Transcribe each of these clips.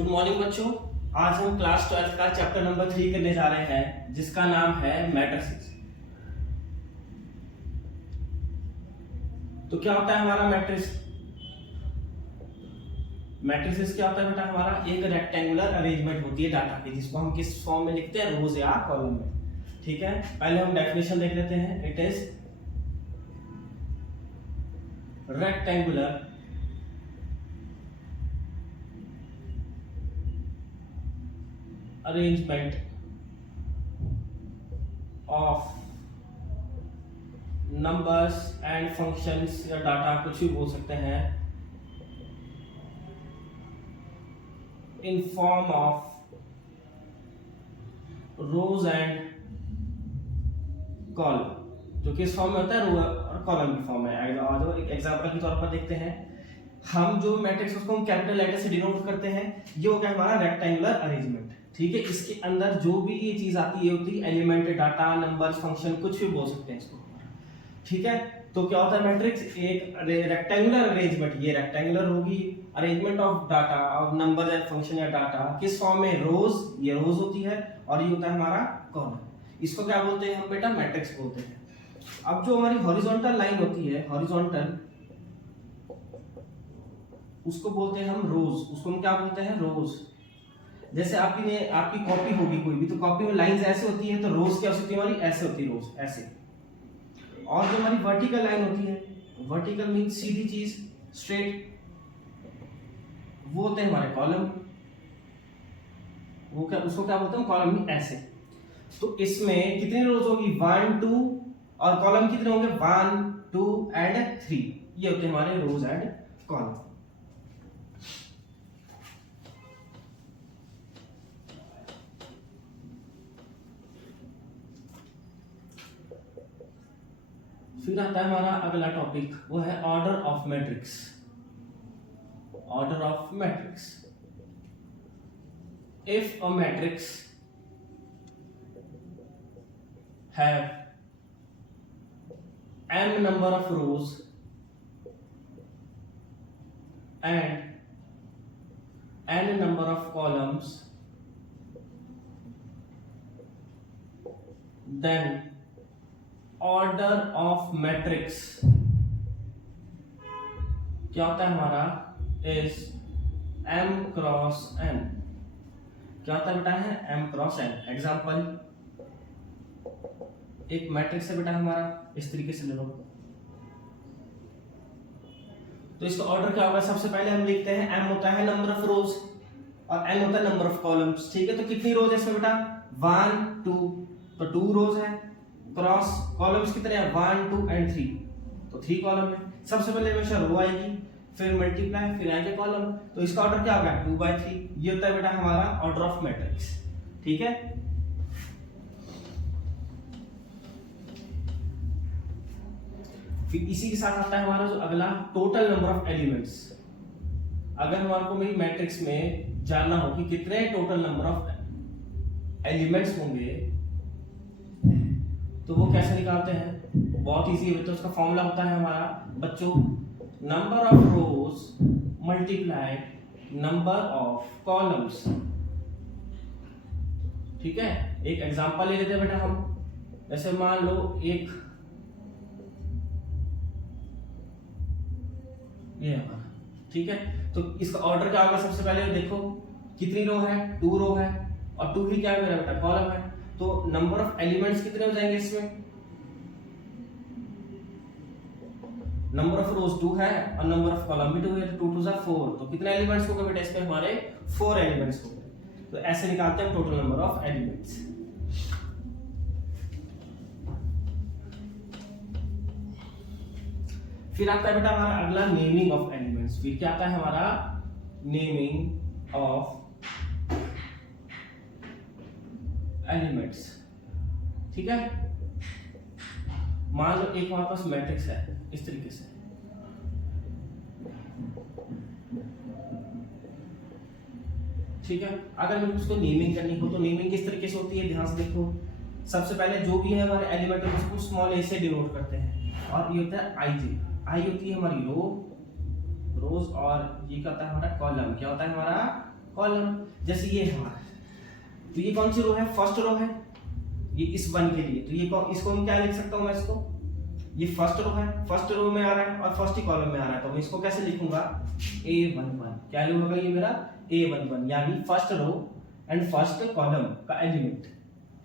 Good morning बच्चों। आज हम क्लास 12 का चैप्टर नंबर 3 करने जा रहे हैं, जिसका नाम है मैट्रिसेस। तो क्या होता है हमारा मैट्रिक्स? मैट्रिसेस क्या होता है बेटा? हमारा एक रेक्टेंगुलर अरेंजमेंट होती है डाटा की, जिसको हम किस फॉर्म में लिखते हैं? रोज या कॉलम में। ठीक है, पहले हम डेफिनेशन देख लेते हैं। It is rectangular arrangement of numbers and functions या डाटा, कुछ भी बोल सकते हैं, in form of rows and column। जो किस फॉर्म में होता है? रो और कॉलम की फॉर्म में। आज एक एग्जांपल के तौर पर देखते हैं। हम जो मैट्रिक्स उसको हम कैपिटल लेटर से डिनोट करते हैं। ये हो गया हमारा रेक्टेंगुलर अरेंजमेंट। ठीक है, इसके अंदर जो भी ये चीज आती है होती है एलिमेंट, डाटा, नंबर, फंक्शन, कुछ भी बोल सकते हैं इसको। ठीक है, तो क्या होता है मैट्रिक्स? एक रेक्टेंगुलर अरेंजमेंट। ये रेक्टेंगुलर होगी, arrangement of data, of number and function या डाटा किस फॉर्म में? रोज। ये रोज होती है और ये होता है हमारा कॉलम। इसको क्या बोलते हैं हम बेटा? मैट्रिक्स बोलते हैं। अब जो हमारी हॉरिजॉन्टल लाइन होती है, हॉरिजॉन्टल, उसको बोलते हैं हम रोज। उसको हम क्या बोलते हैं? रोज। जैसे आपकी कॉपी होगी कोई भी, तो कॉपी में लाइंस ऐसे होती है, तो रोज क्या होती है हमारी? ऐसे होती है, रोज ऐसे। और जो हमारी वर्टिकल लाइन होती है, वर्टिकल मींस सीधी चीज, स्ट्रेट, वो होते हैं हमारे कॉलम। वो क्या, उसको क्या बोलते हैं? कॉलम में ऐसे। तो इसमें कितनी रोज होगी? 1 2, और कॉलम कितने होंगे? 1 2 एंड 3। ये होते हैं हमारे रोज एंड कॉलम। फिर आता है हमारा अगला टॉपिक, वो है order of matrix. Order of matrix. If a matrix have m number of rows and n number of columns, then order of matrix क्या होता है हमारा? is m cross n। क्या होता है बेटा? है m cross n। एग्जाम्पल, एक मैट्रिक्स है बेटा हमारा, इस तरीके से ले लो। तो इसका ऑर्डर क्या होगा? सबसे पहले हम लिखते हैं m होता है नंबर ऑफ रोज और n होता है नंबर ऑफ कॉलम्स। ठीक है, तो कितनी रोज है इसमें बेटा? 1 2, तो 2 रोज है। क्रॉस कॉलम्स कितने हैं? 1 2 एंड 3, तो 3 कॉलम है। सबसे पहले हमेशा रो आएगी, फिर मल्टीप्लाई, फिर आएंगे कॉलम। तो इसका ऑर्डर क्या होगा? 2/3। ये होता है बेटा हमारा ऑर्डर ऑफ मैट्रिक्स। ठीक है, फिर इसी के साथ आता है हमारा जो अगला, टोटल नंबर ऑफ एलिमेंट्स। अगर हमारे को मेरी मैट्रिक्स में जानना हो कि कितने टोटल नंबर ऑफ एलिमेंट्स होंगे, तो वो कैसे निकालते हैं? बहुत इजी है। तो उसका फॉर्मूला होता है हमारा बच्चों, number of rose multiply number of columns. ठीक है, एक एग्जांपल ले लेते हैं बेटा हम। जैसे मान लो एक ये हमारा, ठीक है, तो इसका ऑर्डर क्या होगा? सबसे पहले देखो कितनी रो है? 2 रो है, और 2 ही क्या है मेरा बेटा? कॉलम है। तो नंबर ऑफ एलिमेंट्स कितने हो जाएंगे इसमें? नंबर ऑफ रोज 2 है और नंबर ऑफ कॉलम भी 2 है, तो 2 2 4। तो कितने एलिमेंट्स हो गए बेटा इसमें? हमारे 4 एलिमेंट्स हो गए। तो ऐसे निकालते हैं टोटल नंबर ऑफ एलिमेंट्स। फिर आता है बेटा हमारा अगला, नेमिंग ऑफ एलिमेंट्स। फिर क्या आता है हमारा? Naming of elements. ठीक है, मान लो एक हमारे पास मैट्रिक्स है इस तरीके से। ठीक है, अगर मुझे उसको नेमिंग करनी हो, तो नेमिंग किस तरीके से होती है? ध्यान से देखो। सबसे पहले जो भी है हमारे एलिमेंट, उसको स्मॉल ए से डिनोट करते हैं, और ये होता है आई। आई होती है हमारी रो, रोज, और ये क्या होता है हमारा? कॉलम। क्या होता है हमारा? कॉलम। जैसे ये है हमारा, तो ये कौन सी रो है, फर्स्ट रो है, ये इस वन के लिए, तो ये इसको हम क्या लिख सकता हूं मैं, इसको, ये फर्स्ट रो है, फर्स्ट रो में आ रहा है और फर्स्ट ही कॉलम में आ रहा है, तो मैं इसको कैसे लिखूंगा, A11, क्या लिखूंगा ये मेरा A11, यानी first row and first column का एलिमेंट।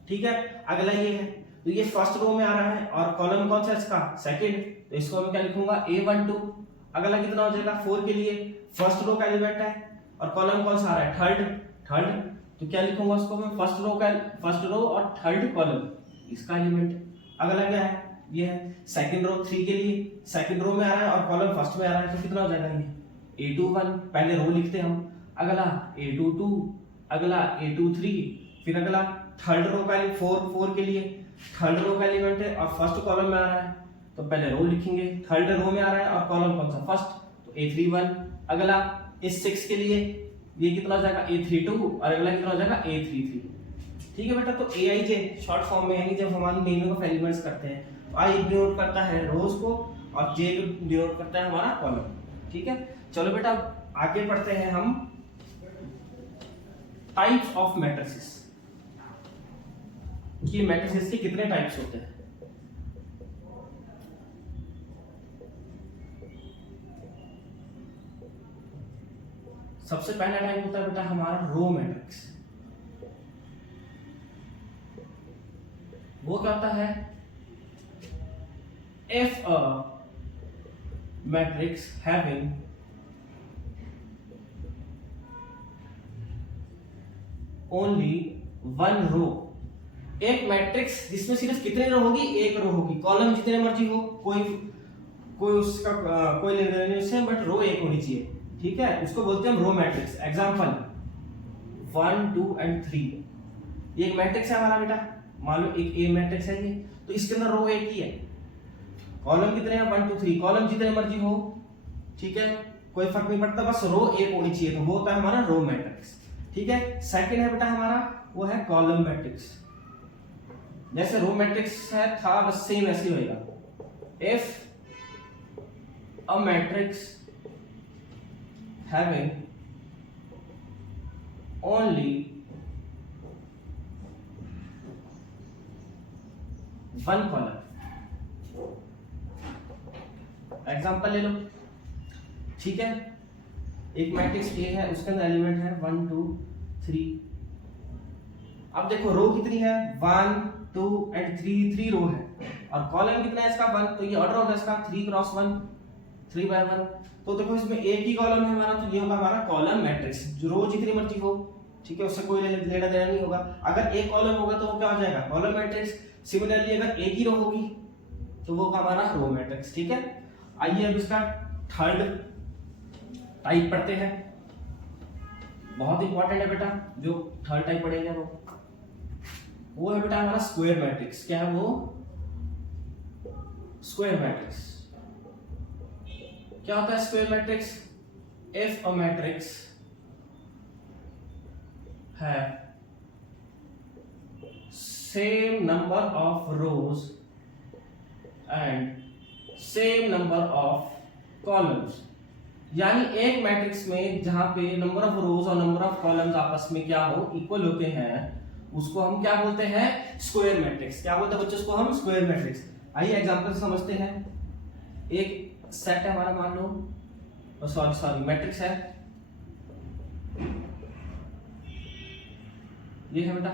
ठीक है, अगला ये है, तो ये फर्स्ट रो में आ रहा है और कॉलम कौन सा है इसका, सेकंड, तो इसको मैं क्या लिखूंगा A12। अगला कितना हो जाएगा, 4 के लिए फर्स्ट रो का एलिमेंट है और कॉलम कौन सा आ रहा है, थर्ड, तो क्या लिखूंगा उसको मैं, फर्स्ट रो और थर्ड कॉलम इसका एलिमेंट। अगला क्या है, ये है सेकंड रो, 3 के लिए सेकंड रो में आ रहा है और कॉलम फर्स्ट में आ रहा है, तो कितना हो जाएगा ये A21, पहले रो लिखते हैं हम, अगला A22, अगला A23, फिर अगला थर्ड रो का 4 के लिए थर्ड रो का एलिमेंट है और फर्स्ट कॉलम में आ रहा है, तो पहले रो लिखेंगे, थर्ड रो में आ रहा है और कॉलम कौन सा, फर्स्ट, तो A31। अगला इस 6 के लिए ये कितना हो जाएगा A32 और अगला कितना हो जाएगा A33। ठीक है बेटा, तो AIJ शॉर्ट फॉर्म में, यानी जब हमारी नेमिंग ऑफ एलिमेंट्स करते हैं, तो I डिनोट करता है रोज को और J डिनोट करता है हमारा कॉलम। ठीक है, चलो बेटा आगे पढ़ते हैं हम टाइप्स ऑफ मैट्रिसेस, कि मैट्रिसेस के कितने टाइप्स होते हैं। सबसे पहला टाइप होता है बेटा हमारा रो मैट्रिक्स। वो क्या होता है, if a matrix having only one row, एक मैट्रिक्स जिसमें सिर्फ कितने रो होगी, एक रो होगी, कॉलम जितने मर्जी हो, कोई उसका कोई लेन देन नहीं उससे, बट रो एक होनी चाहिए। ठीक है, उसको बोलते हैं हम रो मैट्रिक्स। एग्जांपल 1 2 एंड 3, ये एक मैट्रिक्स है हमारा बेटा, मान लो एक ए मैट्रिक्स है ये, तो इसके अंदर रो एक ही है, कॉलम कितने हैं 1 2 3, कॉलम जितने मर्जी हो, ठीक है, कोई फर्क नहीं पड़ता, बस रो एक होनी चाहिए, तो वो होता है हमारा रो मैट्रिक्स। ठीक है, सेकंड है बेटा हमारा, वो है कॉलम मैट्रिक्स। जैसे रो मैट्रिक्स है था, बस सेम ऐसे ही होएगा। If a matrix having only one column, example ले लो। ठीक है, एक मैट्रिक्स ए है, उसके अंदर एलिमेंट है 1 2 3। अब देखो रो कितनी है, 1 2 एंड 3 रो है, और कॉलम कितना है इसका 1, तो ये ऑर्डर होगा इसका 3 क्रॉस 1 3 बाय 1। तो देखो इसमें एक ही कॉलम है हमारा, तो ये होगा हमारा कॉलम मैट्रिक्स, जो रो जितनी मर्जी हो, ठीक है, उससे कोई लेना देना नहीं होगा। अगर एक कॉलम होगा तो वो क्या हो जाएगा, कॉलम मैट्रिक्स। सिमिलरली अगर एक ही रो होगी तो वो हमारा रो मैट्रिक्स। ठीक है, आइए अब इसका थर्ड टाइप पढ़ते हैं, बहुत इंपॉर्टेंट है बेटा, जो थर्ड टाइप पढ़ेंगे वो है बेटा हमारा स्क्वायर मैट्रिक्स। क्या है वो, स्क्वायर मैट्रिक्स। क्या होता है square matrix, if a matrix है same number of rows and same number of columns, यानी एक मैट्रिक्स में जहां पे नंबर ऑफ रोज और नंबर ऑफ कॉलम्स आपस में क्या हो, इक्वल होते हैं, उसको हम क्या बोलते हैं, स्क्वायर मैट्रिक्स। क्या बोलते हैं बच्चों, उसको हम स्क्वायर मैट्रिक्स। आइए एग्जांपल से समझते हैं। एक सेट है हमारा, मान लो सॉरी मैट्रिक्स है, ये है बेटा।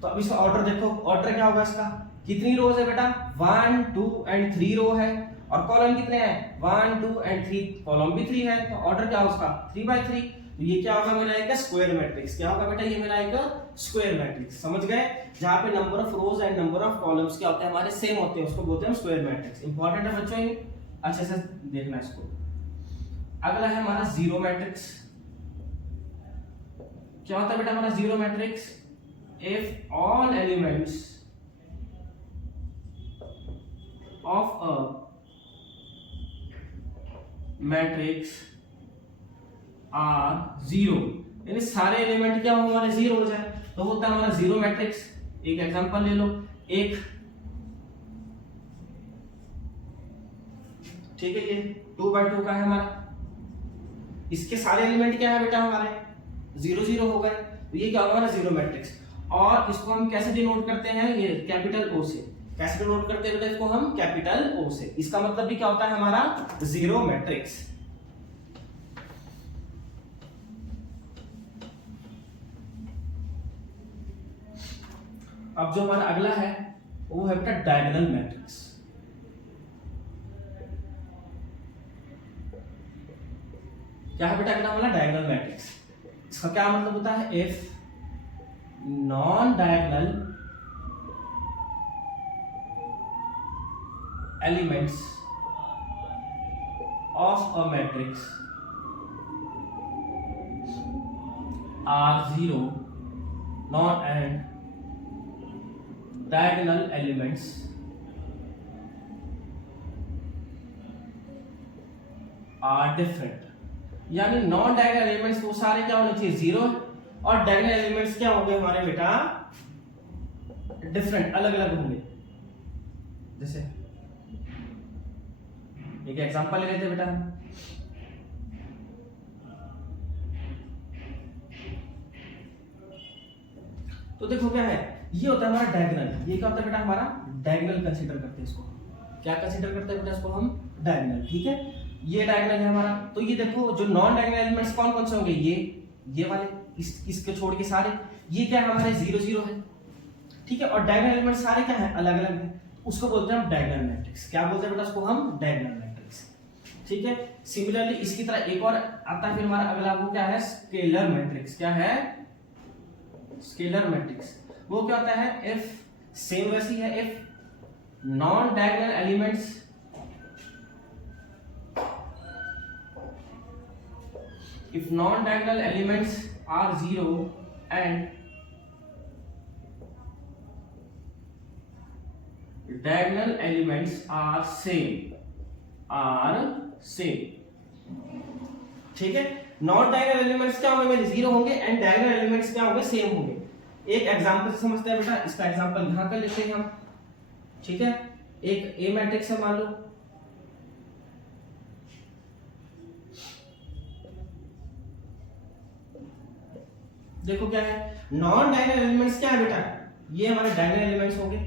तो अब इसका ऑर्डर देखो, ऑर्डर क्या होगा इसका, कितनी रोज है बेटा, 1 2 एंड 3 रो है, और कॉलम कितने हैं 1 2 एंड 3, कॉलम भी 3 है, तो ऑर्डर क्या होगा उसका 3 बाय 3। तो ये क्या होगा मेरा एक स्क्वायर मैट्रिक्स। क्या होगा बेटा, ये मेरा एक स्क्वायर मैट्रिक्स। समझ गए, जहां पे number of rows and number of columns क्या होते हैं हमारे सेम होते हैं, उसको बोलते हैं स्क्वायर मैट्रिक्स। इंपॉर्टेंट है बच्चों, ये अच्छे से देखना इसको। अगला है हमारा जीरो मैट्रिक्स। क्या होता है बेटा हमारा zero matrix, if all elements of a matrix are zero, यानी सारे एलिमेंट क्या हो हमारे जीरो हो जाए, तो होता है हमारा जीरो मैट्रिक्स। एक एग्जांपल ले लो, एक, ठीक है, ये 2 बाय 2 का है हमारा, इसके सारे एलिमेंट क्या है बेटा हमारे 0 0 हो गए, तो ये क्या होगा हमारा जीरो मैट्रिक्स। और इसको हम कैसे डिनोट करते हैं, ये कैपिटल ओ से। कैसे डिनोट करते हैं बेटा इसको हम, कैपिटल ओ से। इसका मतलब भी क्या होता है हमारा जीरो मैट्रिक्स। अब जो हमारा अगला है वो है बेटा डायगोनल मैट्रिक्स। क्या है बेटा अगला हमारा डायगोनल मैट्रिक्स। इसका क्या मतलब होता है, if non diagonal elements of a matrix are zero, non and diagonal elements are different। यानी नॉन डायगोनल एलिमेंट्स वो सारे क्या होने चाहिए, जीरो, और डायगोनल एलिमेंट्स क्या होंगे हमारे बेटा, डिफरेंट, अलग अलग होंगे। जैसे एक एग्जांपल ले लेते हैं बेटा, तो देखो क्या है, ये होता है हमारा डायगोनल। ये क्या होता है बेटा हमारा डायगोनल कंसीडर करते हैं इसको। क्या कंसीडर करते हैं बेटा इसको हम, डायगोनल। ठीक है, ये डायगोनल है हमारा। तो ये देखो जो नॉन डायगोनल एलिमेंट्स कौन कौन से होंगे, ये वाले, इसके छोड़ के सारे, ये क्या है हमारे 0 0 है। ठीक है, और डायगोनल एलिमेंट्स सारे क्या है, अलग अलग है। उसको बोलते हैं हम डायगोनल मैट्रिक्स। क्या बोलते हैं बेटा उसको हम, डायगोनल मैट्रिक्स। ठीक है, सिमिलरली इसकी तरह एक और आता है फिर हमारा अगला, वो क्या है, स्केलर मैट्रिक्स। क्या है, स्केलर मैट्रिक्स। वो क्या होता है, इफ सेम वैसी है, if non diagonal elements are zero and diagonal elements are same. ठीक है, नॉन डायगोनल एलिमेंट्स क्या होंगे मेरे, जीरो होंगे, एंड डायगोनल एलिमेंट्स क्या होंगे, सेम होंगे। एक एग्जांपल से समझते हैं बेटा, इसका एग्जांपल यहां कर लेते हैं हम। ठीक है, एक ए मैट्रिक्स है मान लो, देखो क्या है, नॉन डायगोनल एलिमेंट्स क्या है बेटा, ये हमारे डायगोनल एलिमेंट्स होंगे।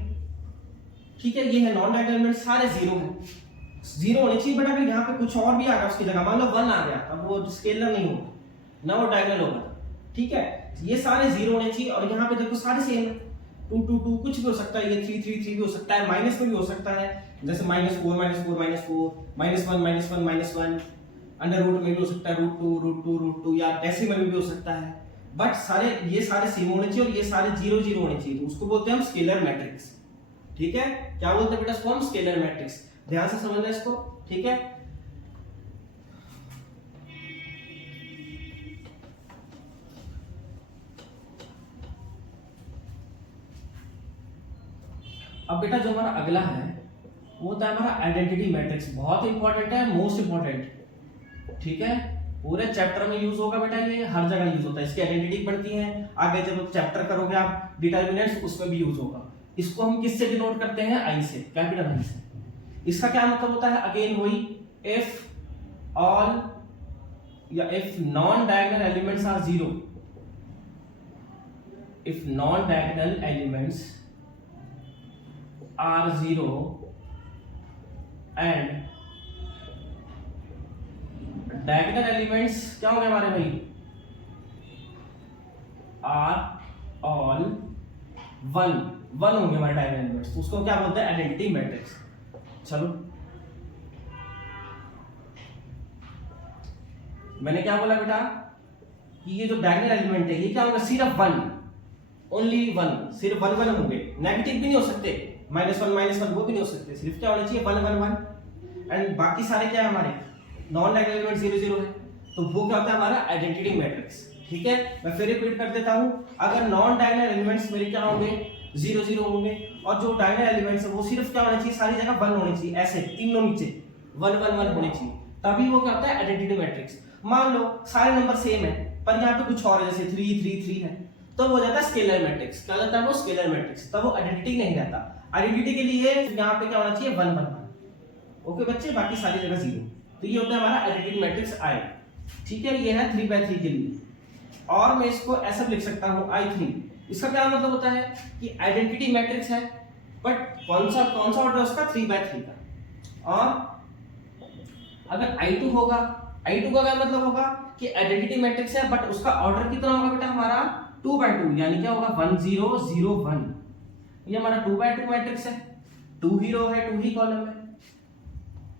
ठीक है, ये है नॉन डायगोनल एलिमेंट्स, सारे जीरो हैं। जीरो होने चाहिए बेटा, अगर यहाँ पे कुछ और भी आ गया उसकी जगह, मान लो 1 आ गया, तब वो स्केलर नहीं होगा ना, वो डायगोनल होगा। ठीक है, ये सारे जीरो होने चाहिए, और यहाँ पे देखो सारे सेम है, 2 2 2 कुछ भी हो सकता है, ये 3 3 3 भी हो सकता है, माइनस में भी हो सकता है, जैसे -4 -4 -1 -1 -1, अंडर रूट में भी हो सकता है, √2 या डेसिमल में भी हो सकता है। बट सारे ये सारे सेम होने चाहिए, और ये सारे 0 0 होने चाहिए, तो उसको बोलते हैं हम स्केलर मैट्रिक्स। ठीक है, क्या बोलते हैं बेटा इसको हम, स्केलर मैट्रिक्स। ध्यान से समझना इसको। ठीक है, अब बेटा जो हमारा अगला है वो होता है हमारा आइडेंटिटी मैट्रिक्स। बहुत इंपॉर्टेंट है, मोस्ट इंपॉर्टेंट। ठीक है, पूरे चैप्टर में यूज होगा बेटा, ये हर जगह यूज होता है, इसकी आइडेंटिटी पढ़ती है। आगे जब चैप्टर करोगे आप डिटरमिनेंट्स, उसमें भी यूज होगा। इसको हम किससे डिनोट करते हैं, आई से, कैपिटल आई से। इसका क्या मतलब होता है, अगेन वही, इफ ऑल या if non diagonal elements are zero, if non diagonal elements are zero and diagonal elements क्या होंगे हमारे भाई, आर ऑल 1 होंगे हमारे डायगोनल एलिमेंट्स, तो उसको क्या बोलते हैं, आइडेंटिटी मैट्रिक्स। चलो, मैंने क्या बोला बेटा कि ये जो डायगोनल एलिमेंट है ये क्या होगा, सिर्फ 1, ओनली 1, सिर्फ 1 1 होंगे, नेगेटिव भी नहीं हो सकते, -1 वो भी नहीं हो सकते, सिर्फ क्या होना चाहिए, 1 1 1। एंड बाकी सारे क्या है हमारे नॉन डायगोनल एलिमेंट 0 0 है, तो वो क्या होता है हमारा आइडेंटिटी मैट्रिक्स। ठीक है, मैं फिर रिपीट कर देता हूं, अगर नॉन डायगोनल एलिमेंट्स मेरे क्या होंगे, 0 0 होंगे, और जो डायगोनल एलिमेंट्स है वो सिर्फ क्या होना चाहिए, सारी जगह 1 होने चाहिए, ऐसे तीनों नीचे 1 1 1 होने चाहिए, तभी वो क्या होता है आइडेंटिटी मैट्रिक्स। मान लो सारे नंबर सेम है पर यहाँ पे कुछ और है, जैसे 3 3 3 है, तो वो हो जाता है स्केलर मैट्रिक्स। क्या होता है वो, स्केलर मैट्रिक्स, तब वो आइडेंटिटी नहीं रहता। आइडेंटिटी के लिए यहाँ पे क्या होना चाहिए, 1 1 1। ओके बच्चे, बाकी सारी जगह 0, तो ये होता है हमारा आइडेंटिटी मैट्रिक्स आई। ठीक है, ये है 3 by 3 के लिए। और मैं इसको ऐसा लिख सकता हूं I3। इसका क्या मतलब होता है कि आइडेंटिटी मैट्रिक्स है, बट कौन सा ऑर्डर है उसका 3x3 का। और अगर I2 होगा, I2 का क्या मतलब होगा कि आइडेंटिटी मैट्रिक्स है बट उसका ऑर्डर कितना होगा बेटा हमारा 2x2, यानी क्या होगा 1 0 0 1। ये हमारा 2x2 मैट्रिक्स है, 2 ही रो है 2 ही कॉलम है,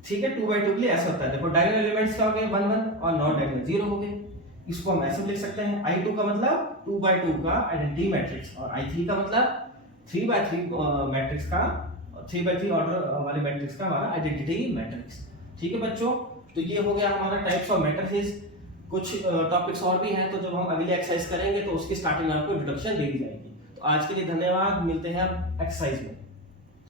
ठीक है। 2x2 के लिए ऐसा होता है, देखो डायगोनल एलिमेंट्स क्या हो गए 1 1 और नॉन डायगोनल 0 हो गए। इसको हम ऐसे लिख सकते हैं I2 का मतलब 2x2 का आइडेंटिटी मैट्रिक्स और I3 का मतलब 3x3 मैट्रिक्स का 3x3 ऑर्डर वाले मैट्रिक्स का हमारा आइडेंटिटी मैट्रिक्स, ठीक है बच्चों। तो ये हो गया हमारा टाइप्स ऑफ मैट्रिसेस। कुछ टॉपिक्स और भी हैं, तो जब हम अगली एक्सरसाइज करेंगे तो उसकी स्टार्टिंग में आपको इंट्रोडक्शन दे दी जाएगी। तो आज के लिए धन्यवाद, मिलते हैं एक्सरसाइज में।